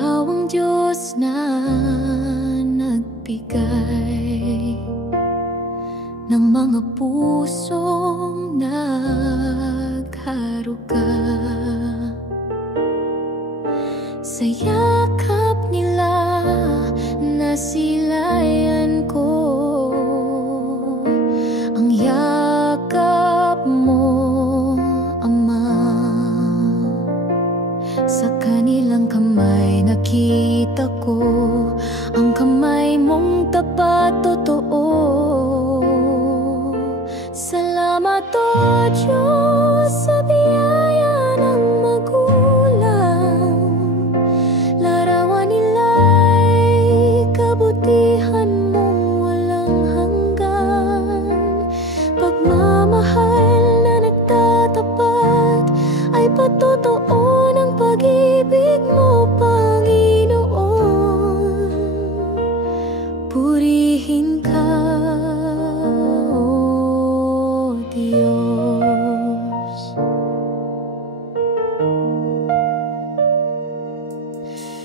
Ikaw ang Diyos na nagbigay ng mga pusong nagharuga. Sa yakap nila nasilayan ko ang yakap mo, Ama. Sa kanilang kamay nakita ko ang kamay mong tapat, totoo. Salamat, O Diyos, sa biyaya ng magulang. Larawan nila'y kabutihan mong walang hanggan. Pagmamahal na nagtatapat ay patotoo ng pag-ibig mo, Panginoon. Purihin ka, O Diyos.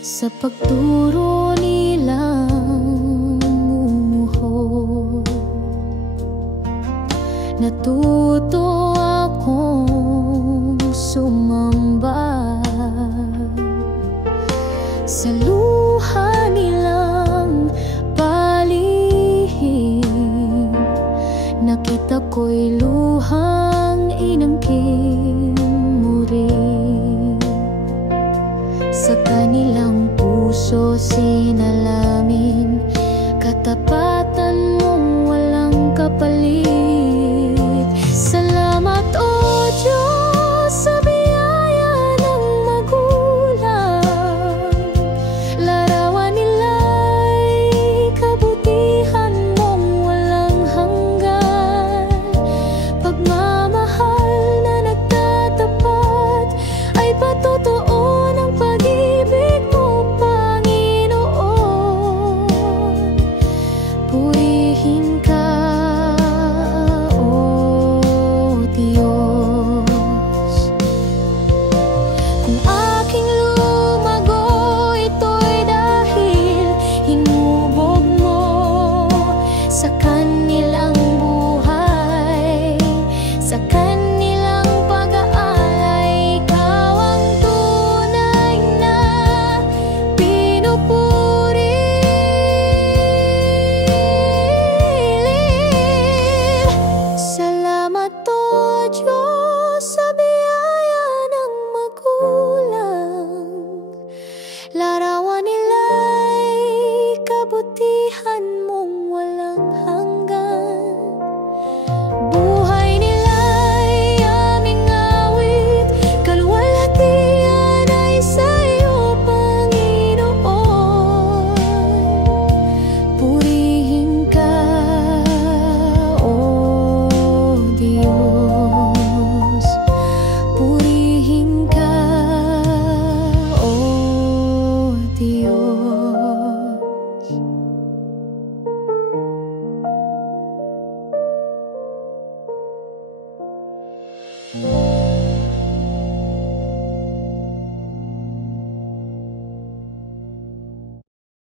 Sa pagturo nilang umuho, natuto akong sumamba. Sa luha nilang palihim, nakita ko'y luhang inangkin mo rin. Sa kanilang puso sinalamin katapat